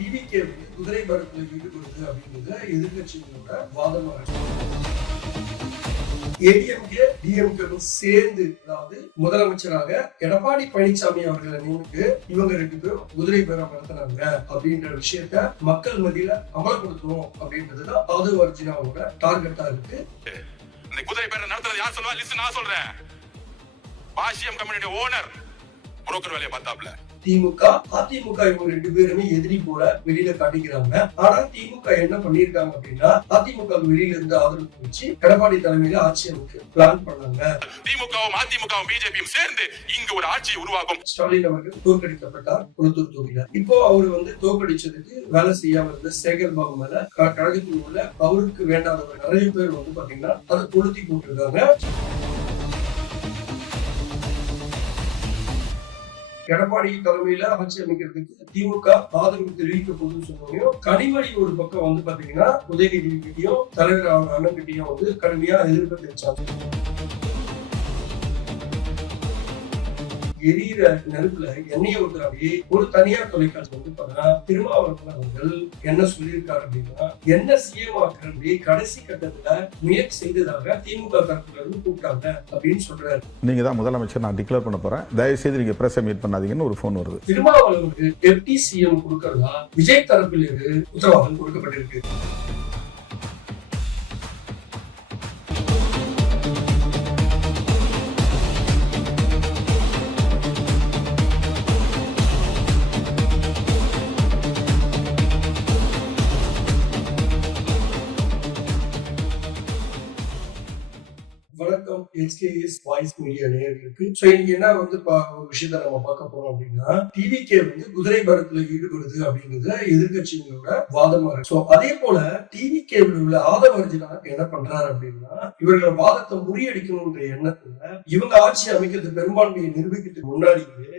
TVK குதிரை பரத்துல ஈடுபடுது அப்படிங்கிறது எதிர்கட்சிகளோட வாதமா இருக்கு. ஏடிஎம்கே டிஎம்கேவும் சேர்ந்து, அதாவது முதலமைச்சராக எடப்பாடி பழனிசாமி அவர்களை நியமித்து இவங்க 2 பேரும் குதிரை பேரம் நடத்தினாங்க அப்படின்ற விஷயத்த மக்கள் மத்தியில அமலப்படுத்தணும் அப்படின்றதுதான் ஆதவ் அர்ஜுனாவோட டார்கெட்டா இருக்கு. இந்த குதிரை பேரம் நடத்துறது யார் சொல்லுவா? லிஸ்ட் நான் சொல்றேன். பாசியம் கம்பெனியோட ஓனர் புரோக்கர் வேலையை பார்த்தாப்ல. திமுக அதிமுக இவங்க 2 பேருமே எதிரி போல வெளியில காட்டிக்கிறாங்க. ஆனா திமுக என்ன பண்ணிருக்காங்க அப்படின்னா, அதிமுக வெளியில இருந்து ஆதரவு வச்சு எடப்பாடி தலைமையில ஆட்சி அமைக்க பிளான் பண்ணாங்க. திமுகவும் அதிமுகவும் பிஜேபியும் சேர்ந்து இங்கு ஒரு ஆட்சியை உருவாக்கும். ஸ்டாலின் அவர்கள் தோற்கடிக்கப்பட்டார் கொளுத்தூர் தொகுதியில. இப்போ அவர் தோற்கடிச்சதுக்கு வேலை செய்யாம இருந்த சேகர் பாபு மேல கழகத்தில் உள்ள அவருக்கு வேண்டாதவர் நிறைய பேர் பாத்தீங்கன்னா அதை கொளுத்தி போட்டிருக்காங்க. எடப்பாடி தலைமையில ஆட்சி அமைக்கிறதுக்கு திமுக ஆதரவு தெரிவிக்க போதுன்னு சொன்னாங்க. கனிமொழி ஒரு பக்கம் பாத்தீங்கன்னா உதயநிதி கிட்டையும் தலைவர் அண்ணன் கிட்டையும் கடுமையா எதிர்ப்பு தெரிவிச்சாங்க. எரியிற நெருப்புல எண்ணெயை ஊத்துறாவே ஒரு தனியார் தொலைக்காட்சி திருமாவளவன் அவர்கள் என்ன சொல்லியிருக்காரு அப்படின்னா, என்ன சிஎம் ஆக்குறது கடைசி கட்டத்துல முயற்சி செய்ததாக திமுக தரப்புல இருந்து கூப்பிட்டாங்க அப்படின்னு சொல்றாரு. நீங்க தான் முதலமைச்சர், நான் டிக்ளேர் பண்ண போறேன், தயவு செய்து நீங்க பிரஸ் மீட் பண்ணாதீங்கன்னு ஒரு போன் வருது. திருமாவளவனுக்கு டெப்டி சிஎம் கொடுக்கறதா விஜய் தரப்பில் இருந்து உத்தரவாதம் கொடுக்கப்பட்டிருக்கு. வணக்கம், HKS வாய்ஸ் மீடியா நேயர்களுக்கு. இன்னைக்கு என்ன ஒரு விஷயத்த நம்ம பார்க்க போறோம் அப்படின்னா, டிவிகே குதிரை பரத்துல ஈடுபடுது அப்படிங்கிறது எதிர்கட்சிகளோட வாதமா இருக்கு. அதே போல டிவிகே உள்ள ஆதவ் அர்ஜுனா என்ன பண்றாரு அப்படின்னா, இவர்கள் வாதத்தை முறியடிக்கணும்ன்ற எண்ணத்துல இவங்க ஆட்சி அமைக்கிறது பெரும்பான்மையை நிரூபிக்கிறதுக்கு முன்னாடியே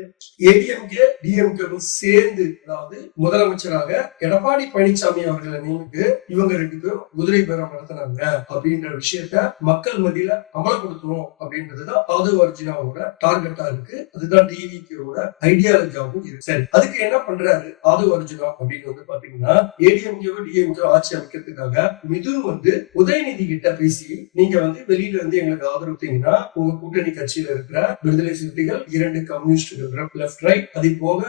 ஏடிஎம்கே டிஎம்கேவும் சேர்ந்து, அதாவது முதலமைச்சராக எடப்பாடி பழனிசாமி அவர்களை நியமித்து இவங்க 2 பேரும் குதிரை பேரம் நடத்தினாங்க அப்படின்ற விஷயத்த மக்கள் மத்தியில அமலப்படுத்தணும் அப்படின்றதுதான் ஆதவ் அர்ஜுனாவோட டார்கெட்டா இருக்கு. அதுதான் டிவிகேவோட ஐடியாலஜியாவும் இருக்கு. சரி, அதுக்கு என்ன பண்றாரு ஆதவ் அர்ஜுனா அப்படின்னு பாத்தீங்கன்னா, ஏடிஎம்கே டிஎம்கே ஆட்சி அமைக்கிறதுக்காக மிதுன் உதயநிதி கிட்ட பேசி, நீங்க வெளியில இருந்து எங்களுக்கு ஆதரவு தீங்கன்னா உங்க கூட்டணி கட்சியில இருக்கிற விடுதலை சிறுத்தைகள், 2 கம்யூனிஸ்டுகள் லெப்ட் ரைட், அது போக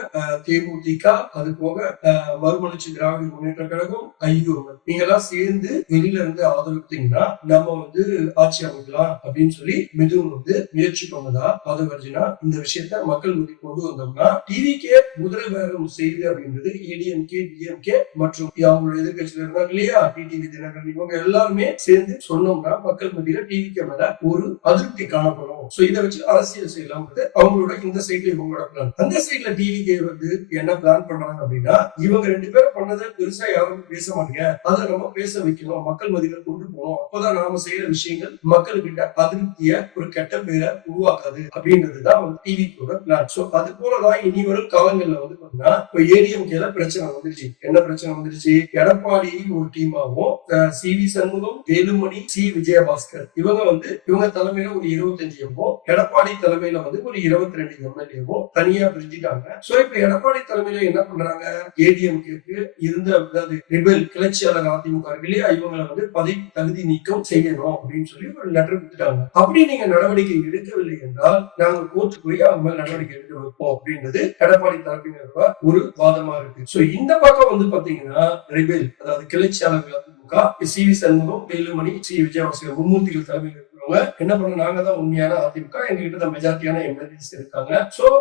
தேமுதிக, அது போக மறுமலர்ச்சி திராவிட முன்னேற்ற கழகம், ஐயோர், நீங்க எல்லாம் சேர்ந்து வெளியில இருந்து ஆதரவு தீங்கன்னா நம்ம ஆட்சி அமைக்கலாம் அப்படின்னு சொல்லி மிதுன் முயற்சி பண்ணதா ஆதவ் அர்ஜுனா இந்த விஷயத்த மக்கள் மத்திய கொண்டு வந்தோம்னா, டிவிகே குதிரை பேரம் செய்து அப்படின்றது ஏடிஎம்கே டிஎம்கே மற்றும் அவங்களோட எதிர்கட்சியில இருந்தாங்க இல்லையா, டிடிவி தினகரன், இவங்க எல்லாருமே சேர்ந்து சொன்னோம்னா மக்கள் மத்தியில டிவிகே மேல ஒரு அதிருப்தி காணப்படும். இதை வச்சு அரசியல் செய்யலாம். அவங்களோட இந்த சைட்ல இவங்களோட பிளான். அந்த சைட்ல டிவிகே என்ன பிளான் பண்றாங்க அப்படின்னா, இவங்க 2 பேரும் பண்ணதை பெருசா யாரும் பேச மாட்டீங்க, அதை நம்ம பேச வைக்கணும், மக்கள் மத்தியில கொண்டு போகணும், அப்பதான் நாம செய்யற விஷயங்கள் மக்கள்கிட்ட அதிருப்திய ஒரு கெட்ட பேரை உருவாக்காது அப்படின்றதுதான் டிவிகேவோட பிளான். அது போலதான் இனி வரும் காலங்கள்ல பாத்தீங்கன்னா, இப்ப ஏடிஎம்கேல பிரச்சனை வந்துருச்சு. என்ன பிரச்சனை வந்துருச்சு? எடப்பாடி ஒரு டீமாவும், சிவி சண்முகம், வேலுமணி, சி விஜயபாஸ்கர், இவங்க தலைமையில ஒரு 25 எம்போ, எடப்பாடி தலைமையில ஒரு 22 எம்எல்ஏவும் தனியா பிரிஞ்சுட்டாங்க. இப்ப எடப்பாடி தலைமையில என்ன பண்றாங்க, ஏடிஎம்கேக்கு இருந்த, அதாவது ரிபெல் கிளர்ச்சியாளர் அதிமுக இல்லையா, இவங்களை பதவி தகுதி நீக்கம் செய்யணும் அப்படின்னு சொல்லி ஒரு லெட்டர் கொடுத்துட்டாங்க. அப்படி நீங்க நடவடிக்கை எடுக்கவில்லை என்றால் நாங்க கோர்ட்டு போய் அவங்க மேல நடவடிக்கை எடுக்க வைப்போம் அப்படின்றது எடப்பாடி தரப்பினரோட ஒரு வாதமா இருக்கு. இந்த பக்கம் பாத்தீங்கன்னா ரிபெல், அதாவது கிளர்ச்சியாளர்கள் அதிமுக, சிவி சண்முகம், வேலுமணி, சி விஜயபாஸ்கர் மும்மூர்த்திகள் தலைமையில் என்ன பண்ண, நாங்க தான் உண்மையான அதிமுக, எங்ககிட்ட தான் மெஜாரிட்டியான எம்எல்ஏஸ் இருக்காங்க.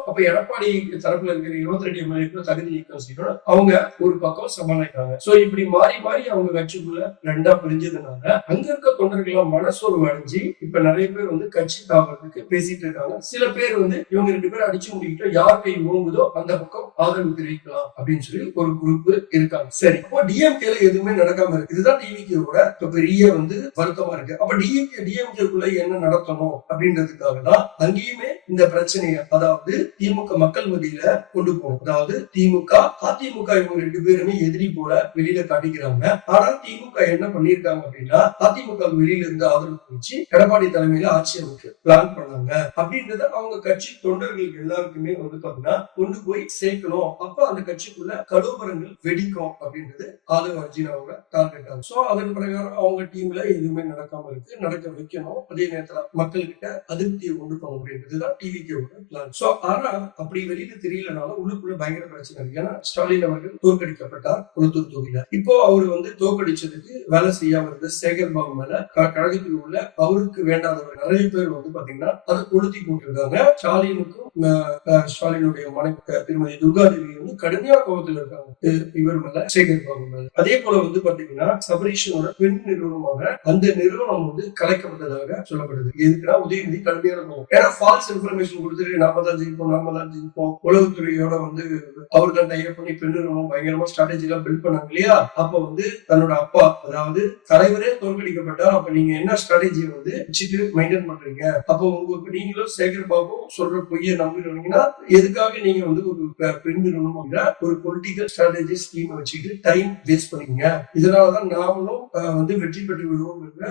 அப்ப எடப்பாடி தரப்புல இருக்கிற 22 எம்எல்ஏ தகுதி நீக்கம் செய்யணும், அவங்க ஒரு பக்கம் சமாளிக்கிறாங்க. இப்படி மாறி மாறி அவங்க கட்சிக்குள்ள 2ஆ பிரிஞ்சதுனால அங்க இருக்க தொண்டர்கள் மனசோர்வு அடைஞ்சு இப்ப நிறைய பேர் கட்சி தாவறதுக்கு பேசிட்டு இருக்காங்க. சில பேர் இவங்க 2 பேரும் அடிச்சு முடிக்கிட்டு யார் கை ஓங்குதோ அந்த பக்கம் ஆதரவு தெரிவிக்கலாம் அப்படின்னு சொல்லி ஒரு குரூப் இருக்காங்க. சரி, அப்போ டிஎம்கேல எதுவுமே நடக்காம இருக்கு. இதுதான் டிவிகேவோட பெரிய வருத்தமா இருக்கு. அப்ப டிஎம்கே என்ன நடத்தணும் அப்படின்றதுக்காக தான் அங்கேயுமே இந்த பிரச்சனையை அதாவது திமுக மக்கள் மத்தியில கொண்டு போகணும். அதாவது திமுக அதிமுக இவங்க 2 பேருமே எதிரி போல வெளியில காட்டிக்கிறாங்க. ஆனா திமுக என்ன பண்ணிருக்காங்க அப்படின்னா அதிமுக வெளியில இருந்து ஆதரவு தெரிவிச்சு எடப்பாடி தலைமையில ஆட்சி அமைக்க பிளான் பண்ணாங்க அப்படின்றத அவங்க கட்சி தொண்டர்களுக்கு எல்லாருக்குமே வந்து பாத்தீங்கன்னா கொண்டு போய் சேர்க்கணும். அப்ப அந்த கட்சிக்குள்ள கலவரங்கள் வெடிக்கும் அப்படின்றது ஆதவ அர்ஜுனாவோட டார்கெட் ஆகும். சோ அதன் பிரகாரம் அவங்க டீம்ல எதுவுமே நடக்காம இருக்கு, நடக்க வைக்கணும். அதே நேரத்துல மக்கள் கிட்ட அதிருப்தியை கொண்டு போகணும் அப்படின்றதுதான் டிவிகேவோட பிளான். சோ ஆனா அப்படி வெளியில தெரியலனாலும் உள்ளுக்குள்ள பயங்கர பிரச்சனை இருக்கு. ஏன்னா ஸ்டாலின் அவர்கள் தோற்கடிக்கப்பட்டார் கொளத்தூர் தொகுதியில. இப்போ அவரு வந்து தோற்கடிச்சதுக்கு வேலை செய்யாம இருந்த சேகர் பாபு மேல கழகத்தில் உள்ள அவருக்கு வேண்டாதவர் நிறைய பேர் வந்து பாத்தீங்கன்னா அதை கொளுத்தி போட்டிருக்காங்க. ஸ்டாலினுக்கும் ஸ்டாலினுடைய மனைவி திருமதி துர்காதேவி வந்து கடுமையான கோபத்தில் இருக்காங்க இவர் மேல, சேகர் பாபு மேல. அதே போல வந்து பாத்தீங்கன்னா சபரீஷனோட பெண் நிறுவனமாக அந்த நிறுவனம் வந்து கலைக்கப்பட்டதாக சொல்லப்படுது. எதுக்குன்னா உதயநிதி கடுமையான கோபம். ஏன்னா ஃபால்ஸ் இன்ஃபர்மேஷன் கொடுத்துட்டு நாம தான் ஜெயிப்போம் உளவுத்துறையோட வந்து அவர் தான் டைப் பண்ணி பெண் நிறுவனம் பயங்கரமா ஸ்ட்ராட்டஜி எல்லாம் பில்ட் பண்ணாங்க இல்லையா? அப்ப வந்து தன்னோட அப்பா அதாவது தலைவரே தோற்கடிக்கப்பட்டார். அப்ப நீங்க என்ன ஸ்ட்ராட்டஜி வந்து வச்சுட்டு மெயின்டைன் பண்றீங்க? அப்போ உங்களுக்கு நீங்களும் சேகர் பாபு சொல்ற பொய்யை நம்பிடுவீங்கன்னா எதுக்காக நீங்க வந்து ஒரு பெண் நிறுவனம் ஒரு பொலிட்டிக்கல் ஸ்ட்ராட்டஜி ஸ்கீம் வச்சுக்கிட்டு டைம் வேஸ்ட் பண்ணீங்க? இதனாலதான் நாமளும் வந்து வெற்றி பெற்று விடுவோம் என்ற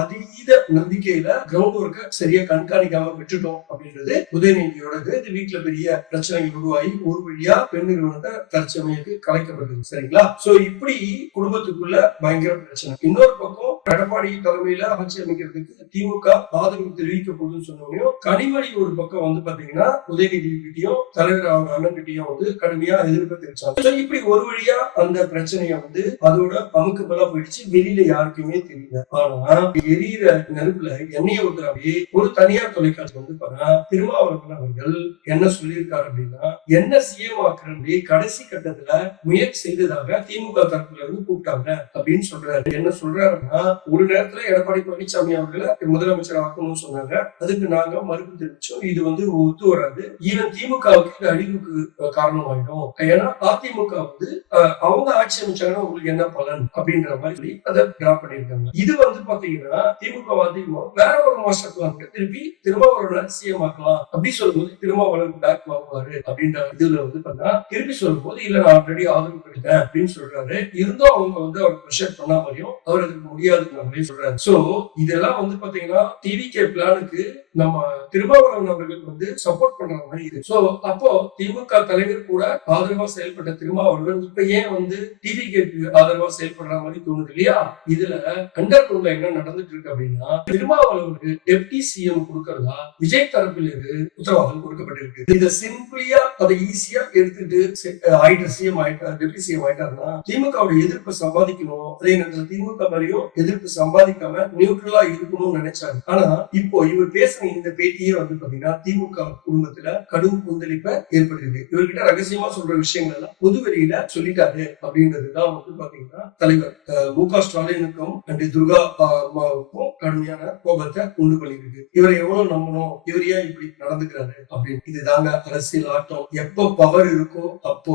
அதீத நம்பிக்கையில கிரவுண்ட் ஒர்க்க சரியா கண்காணிக்காம விட்டுட்டோம் அப்படின்றது உதயநிதியோட. இது வீட்டுல பெரிய பிரச்சனைகள் உருவாகி ஒரு வழியா பெண் நிறுவனத்தை தற்சமயத்துக்கு கலைக்கப்பட்டது. சரிங்களா? சோ இப்படி குடும்பத்துக்குள்ள பயங்கர பிரச்சனை. இன்னொரு பக்கம் எடப்பாடி தலைமையில ஆட்சி அமைக்கிறதுக்கு திமுக ஆதரவு தெரிவிக்க போகுதுன்னு சொன்னோம். கனிமொழி ஒரு பக்கம் வந்து பாத்தீங்கன்னா உதயநிதி கிட்டையும் தலைவர் அவங்க அண்ணன் கிட்டையும் வந்து கடுமையா எதிர்ப்பு தெரிவிச்சாங்க. இப்படி ஒரு வழியா அந்த பிரச்சனைய வந்து அதோட அமுக்குப்பெல்லாம் போயிடுச்சு. வெளியில யாருக்குமே தெரியல. ஆனா எரியிற நெருப்புல எண்ணெய ஊத்துறாவே ஒரு தனியார் தொலைக்காட்சி வந்து பாத்தீங்கன்னா திருமாவளவன் அவர்கள் என்ன சொல்லியிருக்காரு அப்படின்னா என்ன சிஎம் ஆக்குறது கடைசி கட்டத்துல முயற்சி செய்ததாக திமுக தரப்புல இருந்து கூப்பிட்டாங்க அப்படின்னு சொல்றாரு. என்ன சொல்றாருன்னா ஒரு நேரத்துல எடப்பாடி பழனிசாமி அவர்களை முதலமைச்சர் ஆக்கணும்னு சொன்னாங்க. அதுக்கு நாங்க மறுப்பு தெரிவிச்சோம். இது வந்து ஒத்து வராது. ஈவன் திமுகவுக்கு இது அழிவுக்கு காரணமாயிடும். ஏன்னா அதிமுக வந்து அவங்க ஆட்சி அமைச்சாங்கன்னா உங்களுக்கு என்ன பலன் அப்படின்ற மாதிரி அதை டிராப் பண்ணிருக்காங்க. இது வந்து பாத்தீங்கன்னா திமுக வேற ஒரு மாஸ்டர் பிளான் திருப்பி திருமாவளவன் சிஎம் ஆக்கலாம் அப்படி சொல்லும்போது திருமாவளவன் பேக் வாங்குவாரு அப்படின்ற இதுல வந்து பார்த்தா திருப்பி சொல்லும் போது இல்ல நான் ஆல்ரெடி ஆதரவு கொடுத்தேன் அப்படின்னு சொல்றாரு. இருந்தும் அவங்க வந்து அவர் ப்ரெஷர் பண்ண மாதிரியும் அவர் அதுக்கு முடியாதுன்னு சொல்றாரு. சோ இதெல்லாம் வந்து பாத்தீங்கன்னா டிவிகே பிளானுக்கு நம்ம திருமாவளவன் அவர்கள் வந்து சப்போர்ட் பண்ற மாதிரி இருக்கு. சோ அப்போ திமுக தலைவர் கூட ஆதரவா செயல்பட்ட திருமாவளவன் இப்ப ஏன் வந்து டிவிகேக்கு ஆதரவா செயல்படுற மாதிரி தோணுது இல்லையா? இதுல அண்டர் கிரவுண்ட்ல என்ன நடந்துட்டு இருக்கு அப்படின்னா திருமாவளவனுக்கு டெப்டி சிஎம் கொடுக்கறதா விஜய் தரப்பில் இருந்து உத்தரவாதம் கொடுக்கப்பட்டிருக்கு. இதை சிம்பிளியா அதை ஈஸியா எடுத்துட்டு ஆயிட்ட சிஎம் ஆயிட்டா டெப்டி சிஎம் ஆயிட்டாருன்னா திமுகவுடைய எதிர்ப்பு சம்பாதிக்கணும். அதே நேரத்தில் திமுக மாதிரியும் எதிர்ப்பு சம்பாதிக்காம நியூட்ரலா இருக்கணும்னு நினைச்சாரு. ஆனா இப்போ இவர் பேசுற இந்த பேட்டியே வந்து பாத்தீங்கன்னா திமுக குடும்பத்துல கடும் கொந்தளிப்பை ஏற்படுது. இவர்கிட்ட ரகசியமா சொல்ற விஷயங்கள் எல்லாம் பொது வெளியில சொல்லிட்டாரு அப்படின்றதுதான் வந்து பாத்தீங்கன்னா தலைவர் மு.க. ஸ்டாலினுக்கும் அண்ட் துர்கா அம்மாவுக்கும் கடுமையான கோபத்தை உண்டு பண்ணிருக்கு. இவரை எவ்வளவு நம்பணும், இவர் ஏன் இப்படி நடந்துக்கிறாரு அப்படின்னு. இதுதாங்க அரசியல் ஆட்டம். எப்போ பவர் இருக்கோ அப்போ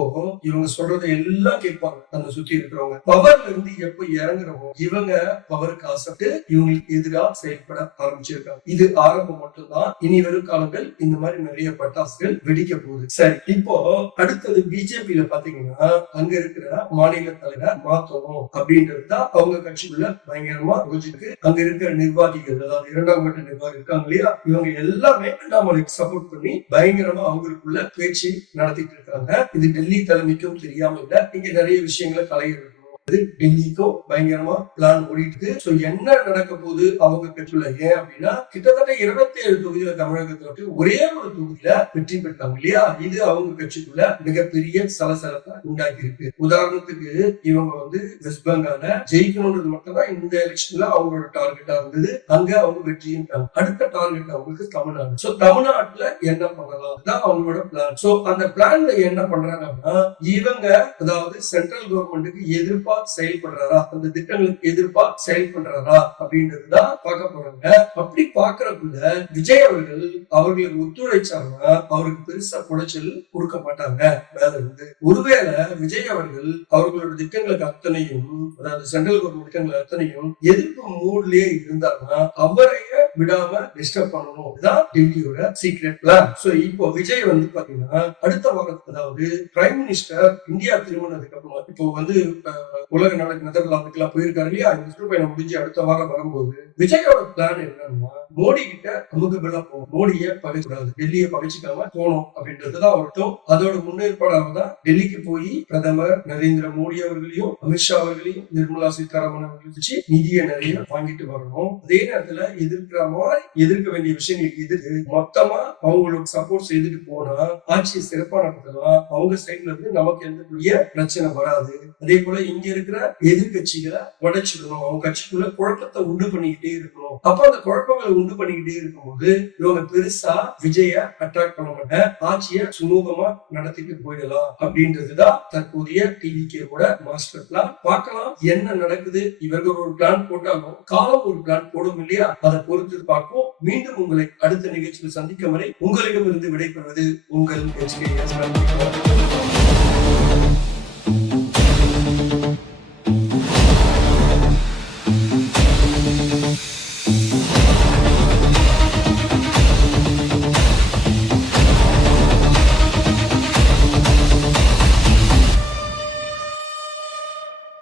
இவங்க சொல்றதை எல்லாம் கேட்பாங்க அந்த சுத்தி இருக்கிறவங்க. பவர்ல இருந்து எப்போ இறங்குறவோ இவங்க பவருக்கு ஆசைப்பட்டு இவங்களுக்கு எதிராக செயல்பட ஆரம்பிச்சிருக்காங்க. இது ஆரம்பம் மட்டும்தான். இனி வரும் காலங்கள் இந்த மாதிரி நிறைய பட்டாசுகள் வெடிக்க போகுது. சரி, இப்போ அடுத்தது பிஜேபியில பாத்தீங்கன்னா அங்க இருக்கிற மாநில தலைவர் மாத்தணும் அப்படின்றதுதான் அவங்க கட்சிக்குள்ள பயங்கரமா யோசிச்சு அங்க இருக்கிற நிர்வாகிகள் அதாவது 2ஆம் கட்ட நிர்வாகி இருக்காங்க இல்லையா? இவங்க எல்லாமே அண்ணாமலைக்கு சப்போர்ட் பண்ணி பயங்கரமா அவங்களுக்குள்ள பேச்சு நடத்திட்டு இருக்காங்க. இது டெல்லி தலைமைக்கும் தெரியாம இல்ல. இங்க நிறைய விஷயங்களை கலையிறது டெல்லிக்கும் பயங்கரமா பிளான் ஓடிட்டு. சோ என்ன நடக்க போகுது அவங்க கட்சியில? ஏன் அப்படின்னா கிட்டத்தட்ட 27 தொகுதியில தமிழகத்துல ஒரே ஒரு தொகுதியில வெற்றி பெற்றாங்க இல்லையா? இது அவங்க கட்சிக்குள்ள மிகப்பெரிய சலசலப்பை உண்டாக்கி இருக்கு. உதாரணத்துக்கு இவங்க வந்து வெஸ்ட் பெங்கால ஜெயிக்கணும்ன்றது மட்டும்தான் இந்த எலெக்ஷன்ல அவங்களோட டார்கெட்டா இருந்தது. அங்க அவங்க வெற்றியும் அடுத்த டார்கெட் அவங்களுக்கு தமிழ்நாடு. சோ தமிழ்நாட்டுல என்ன பண்ணலாம் தான் அவங்களோட பிளான். சோ அந்த பிளான்ல என்ன பண்றாங்கன்னா இவங்க அதாவது சென்ட்ரல் கவர்மெண்ட்டுக்கு எதிர்ப்பா செயல்படுறாரா, அந்த திட்டங்களுக்கு எதிர்ப்பா செயல்படுறாரா அப்படின்றதுதான் பார்க்க போறாங்க. அப்படி பாக்குறதுக்குள்ள விஜய் அவர்கள் அவர்களுக்கு ஒத்துழைச்சாங்கன்னா அவருக்கு பெருசா குடைச்சல் கொடுக்க மாட்டாங்க மேல இருந்து. ஒருவேளை விஜய் அவர்கள் அவர்களோட திட்டங்களுக்கு அத்தனையும், அதாவது சென்ட்ரல் கவர்மெண்ட் திட்டங்கள் அத்தனையும் எதிர்ப்பு மூட்லயே இருந்தாங்கன்னா அவரையே விடாம டிஸ்டர்ப் பண்ணணும். இதுதான் டெல்லியோட சீக்ரெட் பிளான். சோ இப்போ விஜய் வந்து பாத்தீங்கன்னா அடுத்த வாரம், அதாவது பிரைம் மினிஸ்டர் இந்தியா திரும்பினதுக்கு அப்புறம், இப்போ வந்து உலக நாடுக்கு நெதர்லாந்துக்கு போயிருக்காரு இல்லையா, இந்த சுற்றுப்பயணம் முடிஞ்சு அடுத்த வாரம் வரும்போது விஜயோட பிளான் என்னன்னா மோடி கிட்ட அமுகபெல்லாம் போகணும், மோடியை பகைக்கூடாது, டெல்லியை பகைச்சிக்காம போகணும் அப்படின்றதுதான் அவர்த்தம். அதோட முன்னேற்பாடாக தான் டெல்லிக்கு போய் பிரதமர் நரேந்திர மோடி அவர்களையும் அமித்ஷா அவர்களையும் நிர்மலா சீதாராமன் அவர்களையும் வச்சு நிதியை நிறைய வாங்கிட்டு வரணும். அதே நேரத்துல எதிர்க்கிற மாதிரி எதிர்க்க வேண்டிய விஷயங்களுக்கு எதிர்த்து மொத்தமா அவங்களுக்கு சப்போர்ட் செய்துட்டு போனா ஆட்சியை சிறப்பா நடத்தலாம். அவங்க சைட்ல இருந்து நமக்கு எந்த பெரிய பிரச்சனை வராது. அதே போல இங்க இருக்கிற எதிர்கட்சிகளை உடைச்சிடணும், அவங்க கட்சிக்குள்ள குழப்பத்தை உண்டு பண்ணிக்கிட்டே இருக்கணும். அப்ப அந்த குழப்பங்களை உண்டு பண்ணிக்கிட்டே இருக்கும்போது இவங்க பெருசா விஜய அட்ராக்ட் பண்ண மாட்டாங்க, ஆட்சியை சுமூகமா நடத்திட்டு போயிடலாம் அப்படின்றதுதான் தற்போதைய டிவிகேவோட மாஸ்டர் பிளான். பார்க்கலாம் என்ன நடக்குது. இவர்கள் ஒரு பிளான் போட்டாலும் காலம் ஒரு பிளான் போடும் இல்லையா, அதை பொறுத்து பார்ப்போம். மீண்டும் உங்களை அடுத்த நிகழ்ச்சியில் சந்திக்கும் வரை உங்களிடமிருந்து விடைபெறுவது உங்கள் HKS.